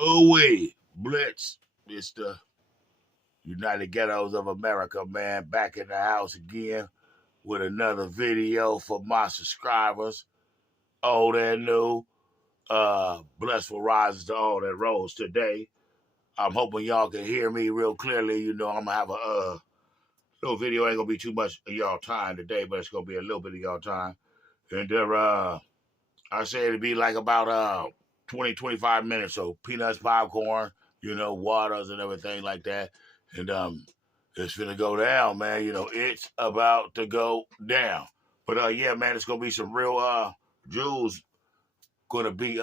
Away, Blitz. It's the United Ghettos of America, man. Back in the house again with another video for my subscribers, old and new. Blessful rises to all that rose today. I'm hoping y'all can hear me real clearly. You know, I'm gonna have a little video. Ain't gonna be too much of y'all time today, but it's gonna be a little bit of y'all time. And I say it'd be like about 20, 25 minutes. So peanuts, popcorn, you know, waters and everything like that. And it's gonna go down, man. You know, it's about to go down. But yeah, man, it's gonna be some real jewels gonna be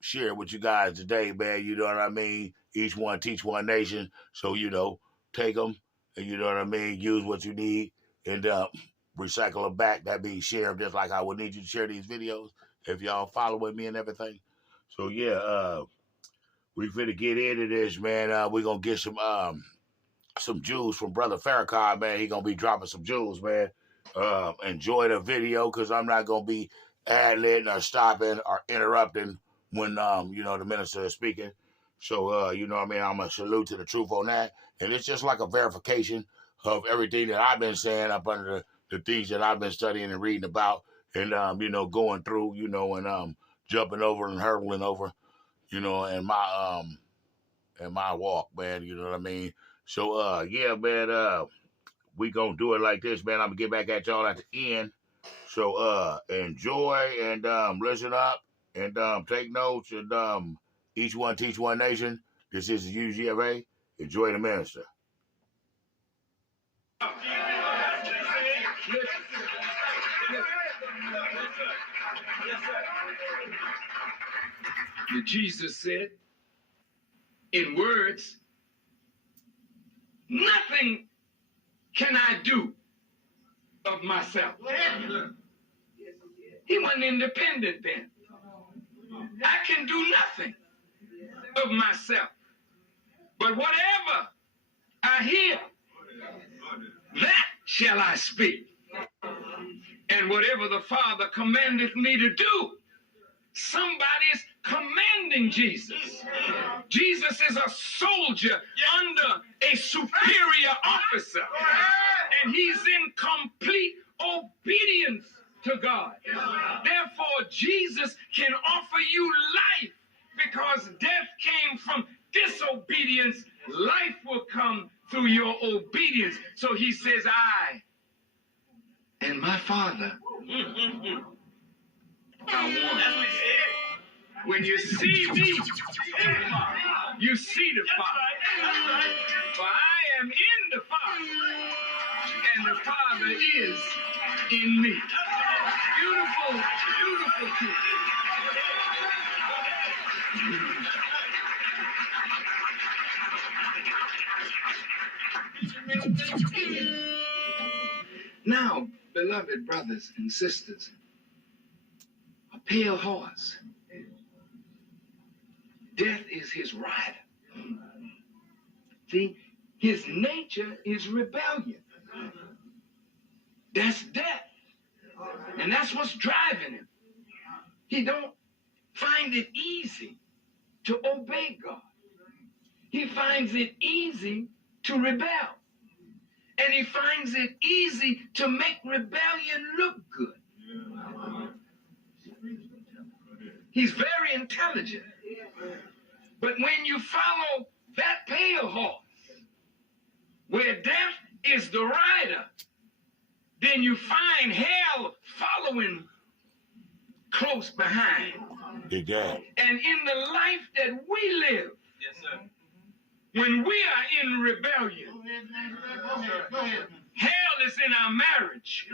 shared with you guys today, man. You know what I mean? Each one teach one nation. So, you know, take them and you know what I mean, use what you need and recycle them back. That means share them just like I would need you to share these videos if y'all following me and everything. So yeah, we finna get into this, man. We're gonna get some jewels from Brother Farrakhan, man. He gonna be dropping some jewels, man. Enjoy the video because I'm not gonna be ad-libbing or stopping or interrupting when you know the minister is speaking. So you know what I mean, I'm gonna salute to the truth on that. And it's just like a verification of everything that I've been saying up under the things that I've been studying and reading about and you know, going through, you know, and jumping over and hurdling over, you know, and my walk, man, you know what I mean? So yeah, man, we gonna do it like this, man. I'm gonna get back at y'all at the end. So enjoy and listen up and take notes and each one teach one nation. This is the UGFA. Enjoy the minister. Jesus said, in words, nothing can I do of myself. He wasn't independent then. I can do nothing of myself. But whatever I hear, that shall I speak. And whatever the Father commandeth me to do, somebody's commanding Jesus. Jesus is a soldier under a superior officer. And he's in complete obedience to God. Therefore, Jesus can offer you life because death came from disobedience. Life will come through your obedience. So he says, I and my Father are one. When you see me, you see the Father. For I am in the Father, and the Father is in me. Beautiful, beautiful truth. Now, beloved brothers and sisters, a pale horse, death is his rider. See, his nature is rebellion. That's death. And that's what's driving him. He don't find it easy to obey God. He finds it easy to rebel. And he finds it easy to make rebellion look good. He's very intelligent. But when you follow that pale horse, where death is the rider, then you find hell following close behind. Big Dad. And in the life that we live, yes, sir, when we are in rebellion, hell is in our marriage.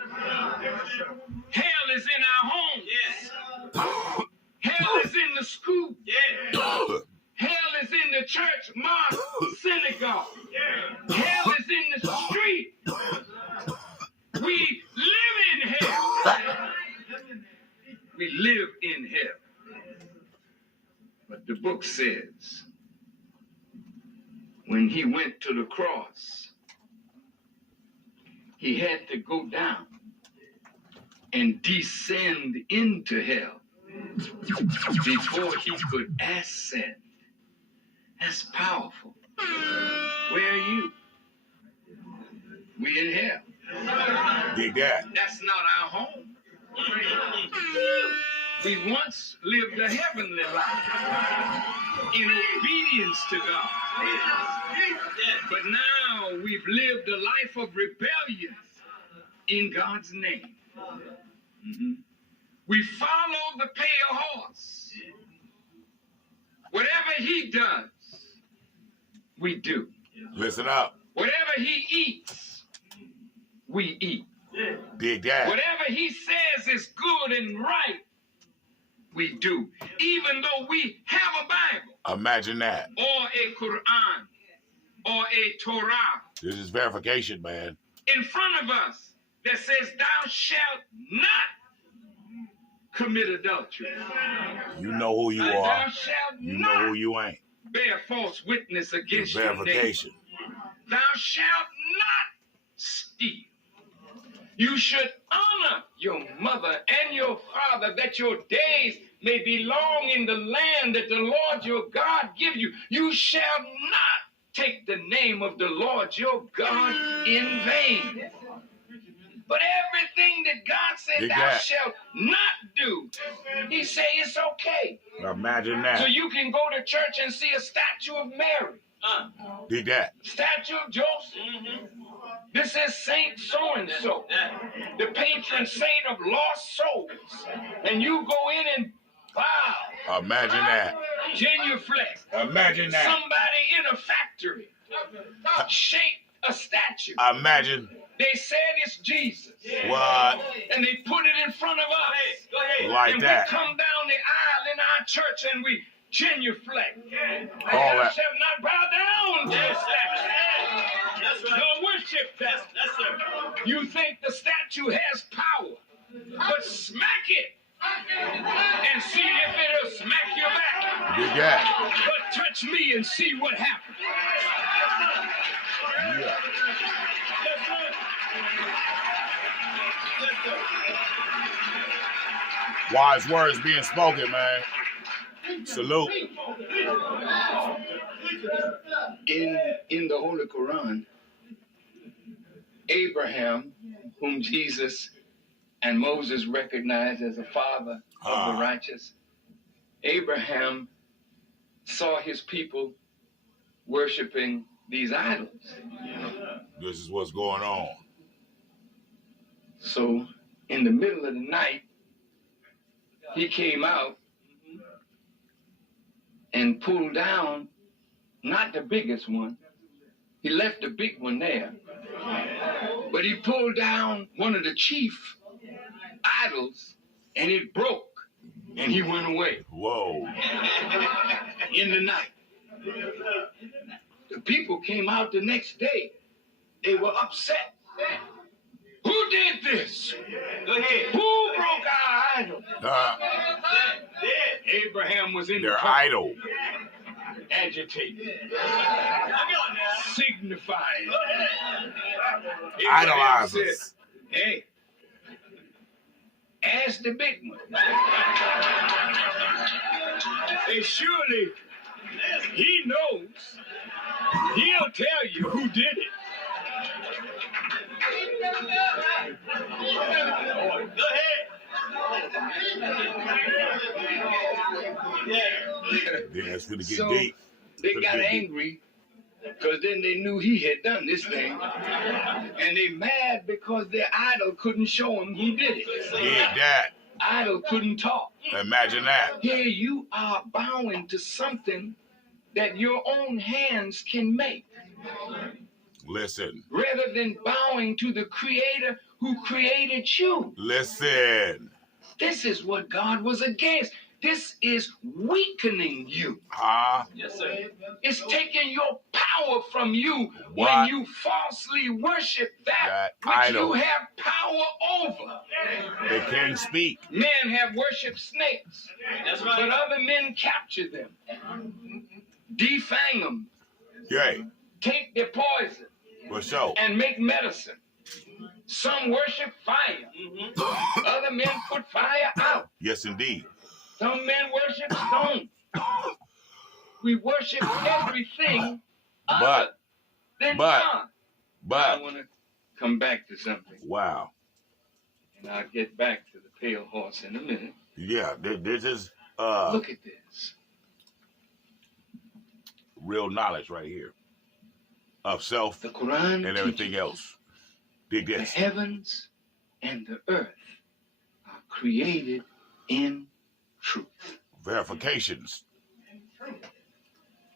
Hell is in our homes. Yes. Hell is in the school. Yes. Hell is in the church, mosque, synagogue. Yeah. Hell is in the street. We live in hell. We live in hell. But the book says, when he went to the cross, he had to go down and descend into hell before he could ascend That's powerful. Where are you? We in hell. Dig that. That's not our home. We once lived a heavenly life in obedience to God. But now we've lived a life of rebellion in God's name. We follow the pale horse. Whatever he does, we do. Listen up. Whatever he eats, we eat. Dig that. Whatever he says is good and right, we do. Even though we have a Bible. Imagine that. Or a Quran. Or a Torah. This is verification, man. In front of us that says, thou shalt not commit adultery. You know who you Thou are. shalt You not know who you ain't. bear false witness against your neighbor. Verification. Thou shalt not steal. You should honor your mother and your father, that your days may be long in the land that the Lord your God give you. You shall not take the name of the Lord your God in vain. But everything that God said thou shalt not do, he say it's okay. Imagine that. So you can go to church and see a statue of Mary. Dig that. Statue of Joseph. This is Saint so-and-so, the patron saint of lost souls. And you go in and bow. Imagine that. Genuflect. Imagine that. Somebody in a factory shaped a statue. Imagine. They said it's Jesus. What? And they put it in front of us. Like and that. we come down the aisle in our church and we genuflect. All Thou that. shalt not bow down to the statue. That's right. Nor worship that. That's right. You think the statue has power, but smack it and see if it'll smack your back. Dig that. But touch me and see what happens. Yeah. Wise words being spoken, man. Salute. In the Holy Quran, Abraham, whom Jesus and Moses recognized as a father of the righteous, Abraham saw his people worshiping these idols. This is what's going on. So in the middle of the night, he came out and pulled down, not the biggest one. He left the big one there. But he pulled down one of the chief idols, and it broke, and he went away. Whoa. In the night. The people came out the next day. They were upset. Who did this? Go ahead. Who broke our idol? Abraham was in Their trouble. idol. Agitated. Signifying. Idolize said, us. hey, ask the big one. And surely he knows. He'll tell you who did it. Go ahead. Yeah, it's gonna get So deep. they got angry because then they knew he had done this thing. And they mad because their idol couldn't show them who did it. Dig that. Idol couldn't talk. Imagine that. Here you are bowing to something that your own hands can make, Listen. rather than bowing to the Creator who created you. Listen. This is what God was against. This is weakening you. Huh? Yes, sir. It's taking your power from you when What? you falsely worship that which idol. you have power over. They can't speak. Men have worshipped snakes, That's but right. other men capture them, defang them, Yay. take their poison, For sure. and make medicine. Some worship fire. Other men put fire out. Yes, indeed. Some men worship stone. we worship everything other But- than but- God. I But want to come back to something, wow, and I'll get back to the pale horse in a minute. yeah, this is Look at this. real knowledge right here of self The Quran and everything teaches else. Dig the this. heavens and the earth are created in truth. Verifications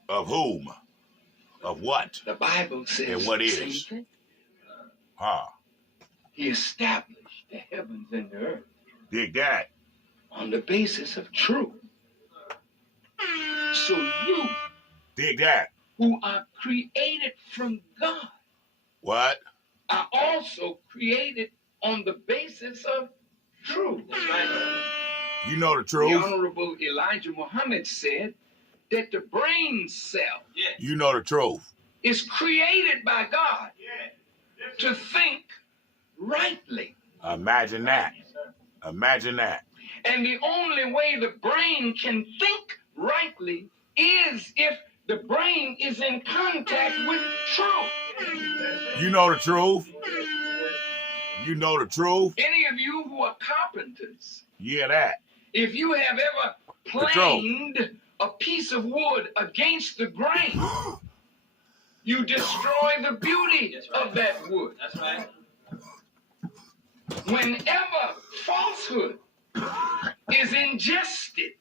of whom, of what, The Bible says And what the is? same thing. huh? He established the heavens and the earth Dig that. on the basis of truth. So you, Dig that. who are created from God, What? are also created on the basis of truth. You know the The truth. Honorable Elijah Muhammad said that the brain cell You know the truth. is created by God to think rightly. Imagine that. Imagine that. And the only way the brain can think rightly is if the brain is in contact with truth. You know the truth. You know the truth. Any of you who are carpenters, Yeah, that. if you have ever planed a piece of wood against the grain, you destroy the beauty of that wood. That's right. Whenever falsehood is ingested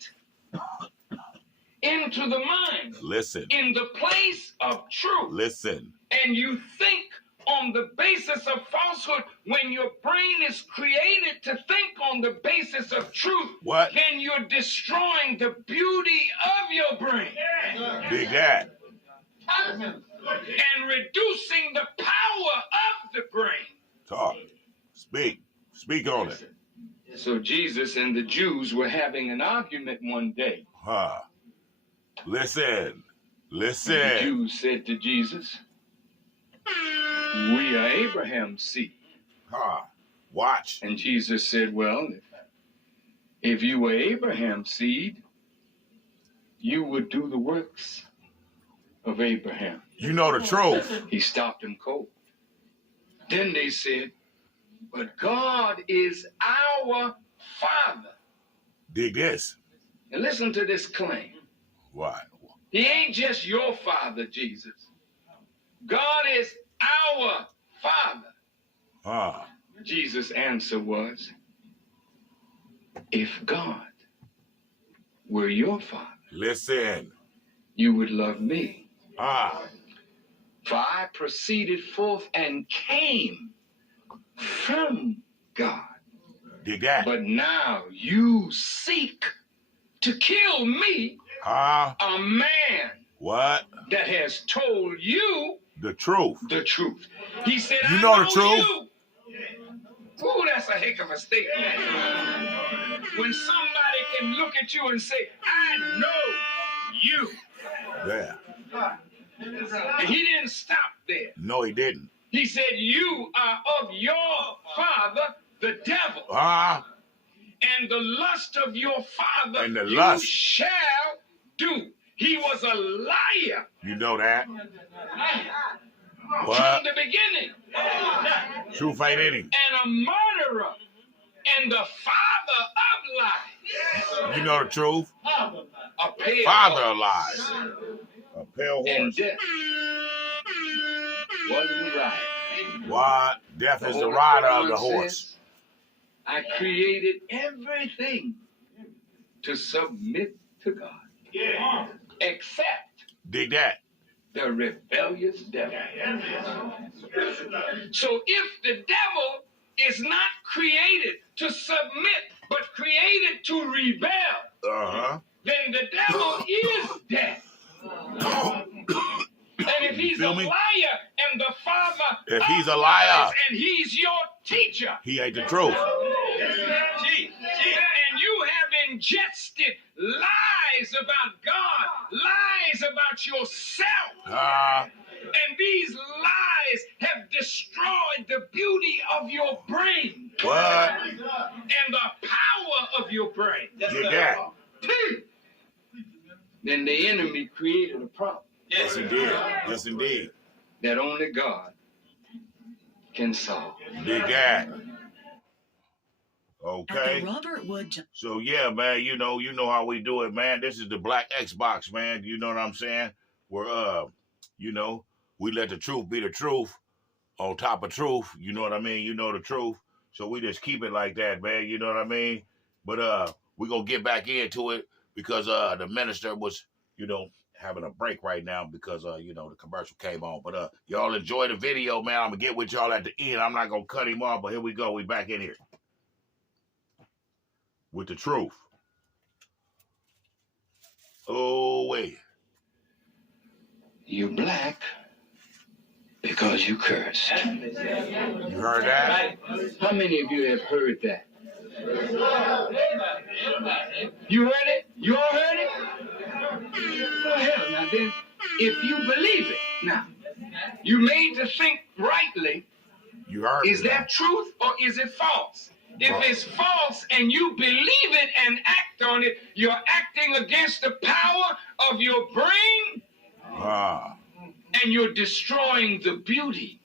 into the mind Listen. in the place of truth, Listen. and you think on the basis of falsehood, when your brain is created to think on the basis of truth, What? then you're destroying the beauty of your brain Dig that. and reducing the power of the brain. Talk. Speak. Speak on it. So Jesus and the Jews were having an argument one day. Huh. Listen. The Listen. Jews said to Jesus, "We are Abraham's seed." Huh. Watch. And Jesus said, "Well, if you were Abraham's seed, you would do the works of Abraham." You know the truth. He stopped them cold. Then they said, "But God is our Father." Dig this. And listen to this claim. What? He ain't just your Father, Jesus. God is our Father. Huh. Jesus' answer was, "If God were your Father, Listen. you would love me. Ah. For I proceeded forth and came from God. Dig that. But now you seek to kill me, Huh? a man What? that has told you The truth. the truth." He said, You "I know the know truth. you." Ooh, that's a heck of a statement. When somebody can look at you and say, "I know you." Yeah. And he didn't stop there. No, he didn't. He said, "You are of your father, the devil, Huh? and the lust of your father And the you lust. shall do." He was a liar You know that. from What? the beginning, Truth ain't in him. and a murderer, and the father of lies. You know the truth. A pale Father of horse. lies. A pale And horse. death wasn't right. What? Death is the Holy rider of the Quran horse. says, "I created everything to submit to God, except Dig that. the rebellious devil." So if the devil is not created to submit, but created to rebel, Uh-huh. then the devil is death. And if he's a Feel me? liar and the father If he's of a liar. lies and he's your teacher, He ain't the truth. and you have ingested lies about God, lies about yourself, and these lies have destroyed the beauty of your brain What? and the power of your brain. Dig that. then the enemy created a problem Yes, he did. Yes, indeed. that only God can solve. Dig that. At Okay. the Robert Wood. So yeah, man, you know how we do it, man. This is the Black Xbox, man. You know what I'm saying? We're you know, we let the truth be the truth on top of truth. You know what I mean? You know the truth. So we just keep it like that, man. You know what I mean? But we're gonna get back into it because the minister was, you know, having a break right now because you know, the commercial came on. But y'all enjoy the video, man. I'm gonna get with y'all at the end. I'm not gonna cut him off, but here we go. We back in here with the truth. Oh, wait. You're black because you cursed. You heard that? How many of you have heard that? You heard it? You all heard it? Go ahead. Now then, if you believe it, now, you made to think rightly, You heard is it. that truth or is it false? If it's false and you believe it and act on it, you're acting against the power of your brain and you're destroying the beauty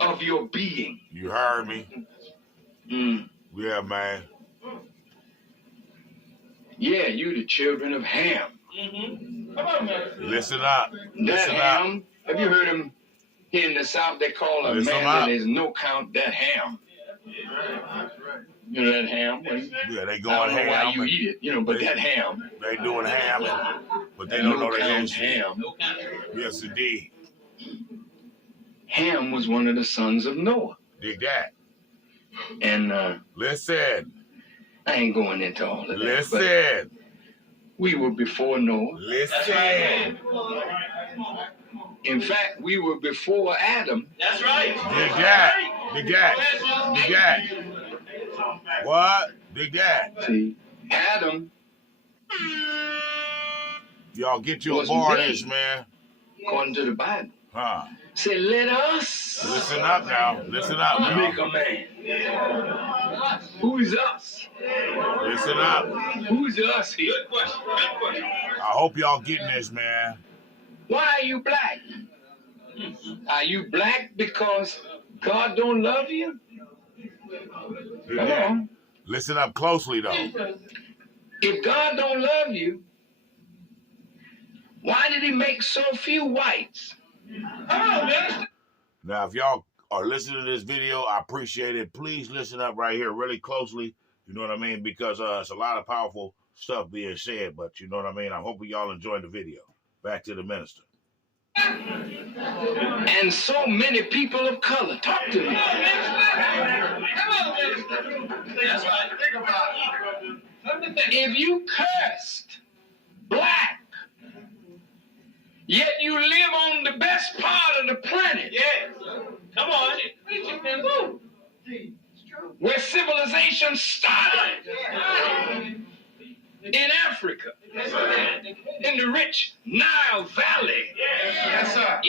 of your being. You heard me? Yeah, man. Yeah, you the children of Ham. Come on, man. Listen up. That Listen up. Ham, have you heard him here in the South? They call a Listen man up. that is no count that Ham. You know that ham? Yeah, they I going don't know why ham. you eat it, you know, but that ham. They doing ham, but they don't know they count don't ham. Yes, indeed. Ham was one of the sons of Noah. Dig that. And Listen. I ain't going into all of that. Listen. But we were before Noah. Listen. In fact, we were before Adam. That's right. Dig that. Dig that. Dig that. What? Dig that. See, Adam Y'all get you a wasn't bar of made. this, man. according to the Bible, Huh? said, let us Listen up now. Listen up make now. a man. Who's us? Listen up. Who's us here? Good question. Good question. I hope y'all getting this, man. Why are you black? Are you black because God don't love you? Dig Come that. on. Listen up closely, though. If God don't love you, why did he make so few whites? Come on, man. Now, if y'all are listening to this video, I appreciate it. Please listen up right here really closely. You know what I mean? Because it's a lot of powerful stuff being said, but you know what I mean? I'm hoping y'all enjoyed the video. Back to the minister. And so many people of color. Talk to me. Come on, man. That's right. Think about it. If you cursed black, yet you live on the best part of the planet, Yes. Come on. where civilization started, in Africa, in the rich Nile Valley. Yes, sir.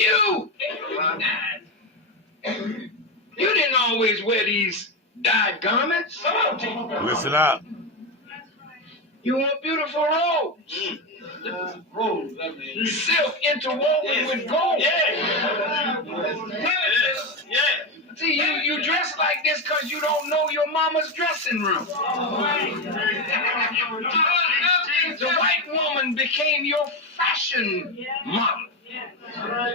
You didn't always wear these dyed garments. Listen up. You wore beautiful robes, silk interwoven with gold. Yes. Yes. See, you dress like this because you don't know your mama's dressing room. The white woman became your fashion model.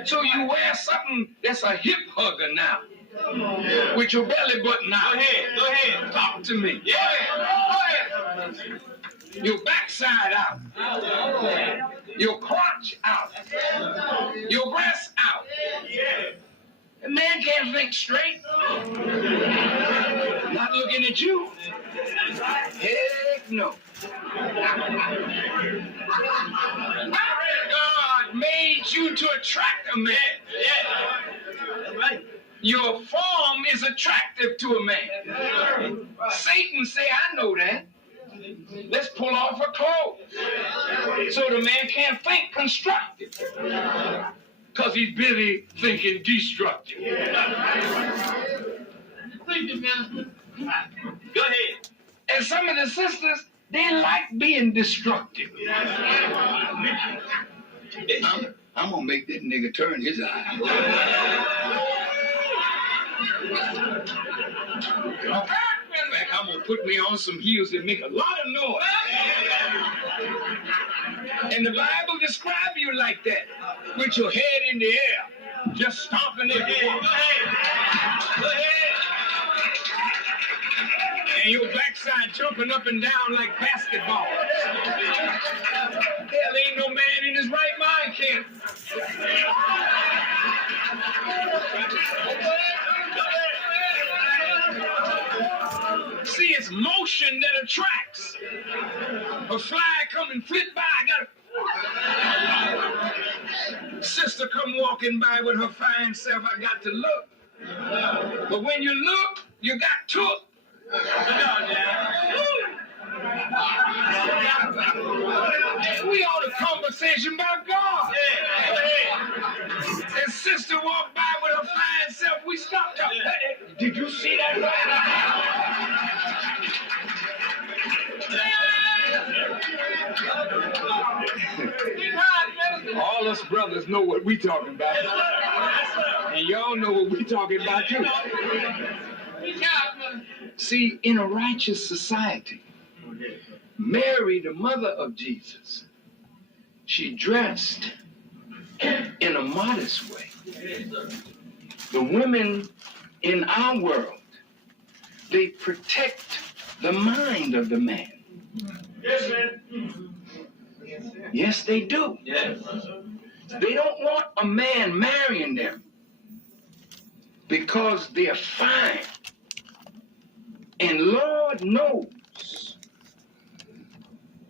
So you wear something that's a hip hugger now, with your belly button out. Go ahead. Go ahead. Talk to me. Yeah. Your backside out. Your crotch out. Your breast out. A man can't think straight. Not looking at you. Heck no. God made you to attract a man. Yeah. That's right. Your form is attractive to a man. Satan say, I know that. Let's pull off her clothes. So the man can't think constructive. Because he's busy thinking destructive. Go ahead. And some of the sisters, They like being destructive. I'm gonna make that nigga turn his eye. I'm gonna put me on some heels that make a lot of noise. And the Bible describes you like that, with your head in the air, just stomping everywhere. Go ahead. And your backside jumping up and down like basketball. Hell, ain't no man in his right mind can. See, it's motion that attracts. A fly come and flit by, sister come walking by with her fine self, I got to look. But when you look, you got took. We on a conversation about God. And sister walked by with her fine self, we stopped her. Hey, did you see that right? All us brothers know what we talking about. And y'all know what we talking about too. See, in a righteous society, Mary, the mother of Jesus, she dressed in a modest way. The women in our world, they protect the mind of the man. Yes, man. Yes, they do. Yes. They don't want a man marrying them because they're fine. And Lord knows,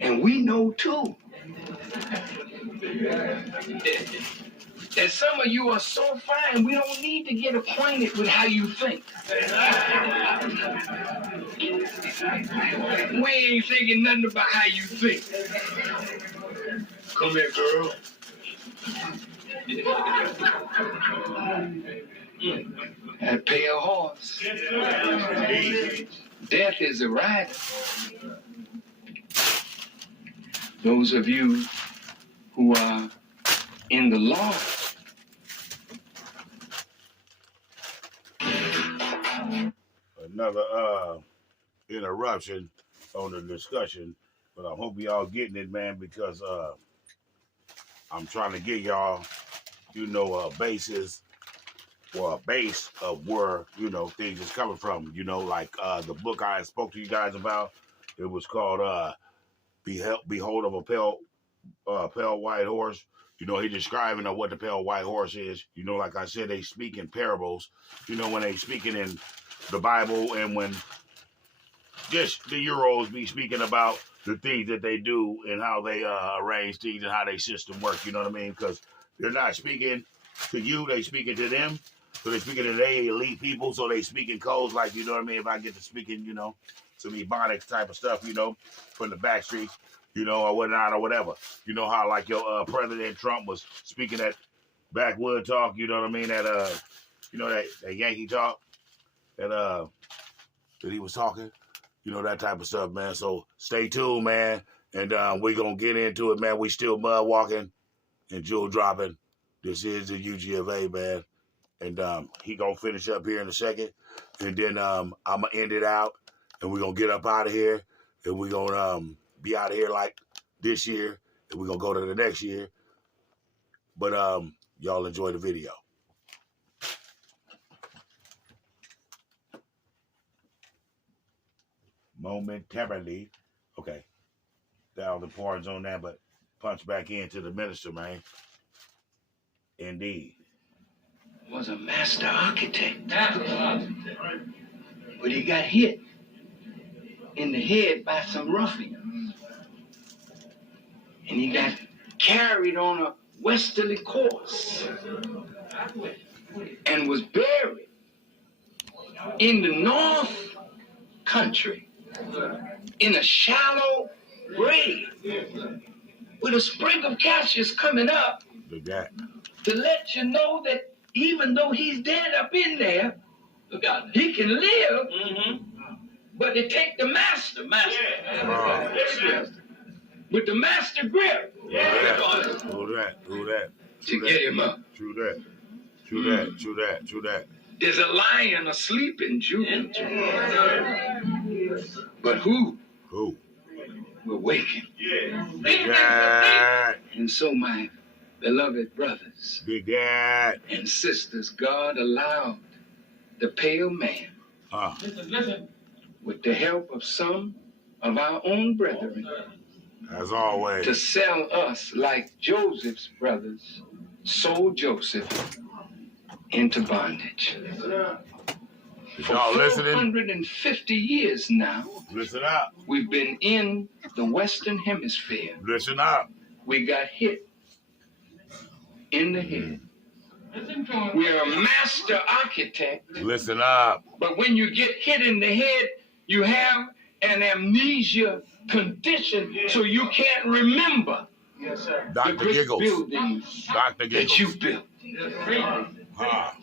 and we know too, that some of you are so fine, we don't need to get acquainted with how you think. We ain't thinking nothing about how you think. Come here, girl. That pale horse. Death is a rider. Those of you who are in the law, another interruption on the discussion, but I hope y'all getting it, man, because I'm trying to get y'all, a basis or a base of where, things is coming from. Like the book I spoke to you guys about, it was called Behold of a Pale White Horse. He describing of what the pale white horse is. Like I said, they speak in parables. When they speaking in the Bible, and when just the Euros be speaking about the things that they do and how they arrange things and how they system work. You know what I mean? Because they're not speaking to you, they speaking to them. So they speaking to they elite people, so they speaking codes like, you know what I mean? If I get to speaking, some ebonics type of stuff, from the back streets, or whatnot, or whatever. How like your President Trump was speaking at backwood talk, you know what I mean? That that Yankee talk that he was talking, that type of stuff, man. So stay tuned, man. And we're gonna get into it, man. We still mud walking and jewel dropping. This is the UG of A, man. And he gonna finish up here in a second. And then I'm gonna end it out, and we're gonna get up out of here, and we're gonna be out of here like this year, and we're gonna go to the next year. But y'all enjoy the video. Momentarily. Okay. Down the parts on that, but punch back into the minister, man. Indeed. Was a master architect. But he got hit in the head by some ruffians. And he got carried on a westerly course and was buried in the North Country in a shallow grave with a sprig of cassius coming up to let you know that even though he's dead up in there, he can live But they take the master. With the master grip. Who that? To get him up. True that. There's a lion asleep in Judah. But who? Who? Will wake him. Big Dad. And so, my beloved brothers Big Dad. and sisters, God allowed the pale man, Listen. with the help of some of our own brethren, As always. to sell us like Joseph's brothers sold Joseph into bondage. Is For y'all listening? 450 years now, Listen up. we've been in the Western Hemisphere. Listen up. We got hit in the head. Listen to him. We're a master architect, Listen up. but when you get hit in the head, you have an amnesia condition, so you can't remember Yes, sir. the Dr. great Giggles. buildings Dr. that you Giggles. built.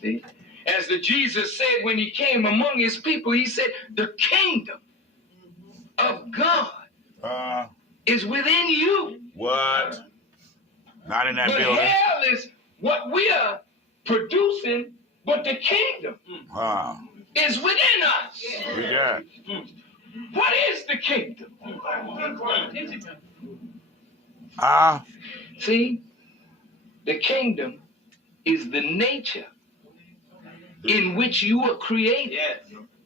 See? As the Jesus said when he came among his people, he said, the kingdom of God is within you. What? Not in that But building. hell is what we are producing, but the kingdom is within us. Big Dad. What is the kingdom? See, the kingdom is the nature in which you are created.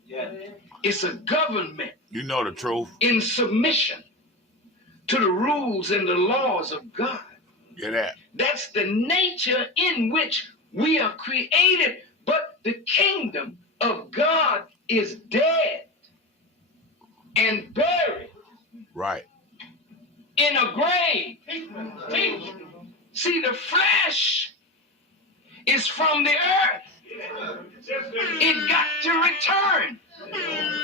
Yes. It's a government You know the truth. in submission to the rules and the laws of God. Get that. That's the nature in which we are created. But the kingdom of God is dead and buried Right. in a grave. See, the flesh is from the earth. It got to return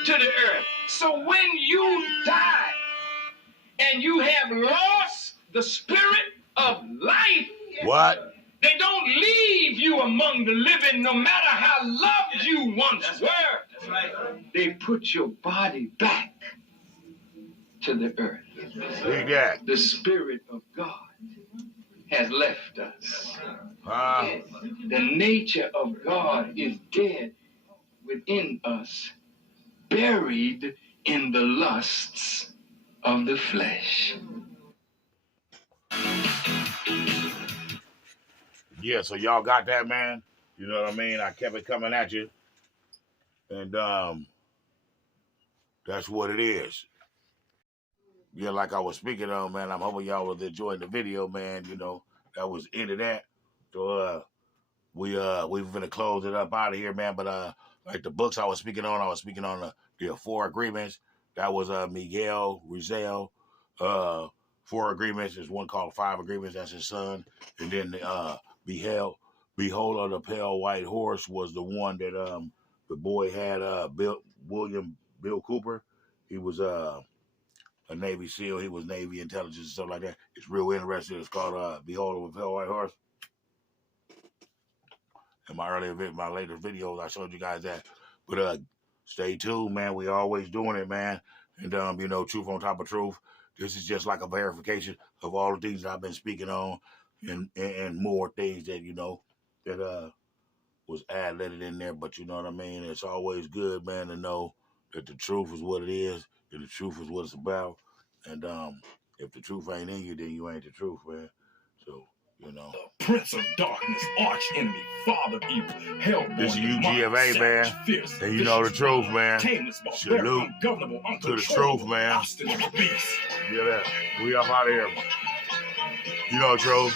to the earth. So when you die and you have lost the spirit of life, What? they don't leave you among the living no matter how loved you once were. That's right. They put your body back to the earth. Big Dad. The Spirit of God has left us. The nature of God is dead within us, buried in the lusts of the flesh. Yeah, so y'all got that, man. You know what I mean? I kept it coming at you. And that's what it is. Yeah, like I was speaking on, man, I'm hoping y'all was enjoying the video, man. You know, that was into that. So we're gonna close it up out of here, man. But like the books I was speaking on the 4 agreements. That was Miguel Rizal. 4 agreements. There's one called 5 agreements, that's his son. And then Behold on the Pale White Horse was the one that the boy had Bill Cooper. He was a Navy SEAL. He was Navy intelligence and stuff like that. It's real interesting. It's called Behold on the Pale White Horse. In my later videos, I showed you guys that. But stay tuned, man. We always doing it, man. And you know, truth on top of truth. This is just like a verification of all the things that I've been speaking on, and more things that, you know, that was ad-libbed in there. But you know what I mean? It's always good, man, to know that the truth is what it is, and the truth is what it's about. And if the truth ain't in you, then you ain't the truth, man. So, you know. Prince of Darkness, arch enemy, father of evil, hellborn. This is UGFA, man. Fierce, And you know the truth, man. Salute to the truth, man. Beast. Yeah, that. We up out of here. You know the truth.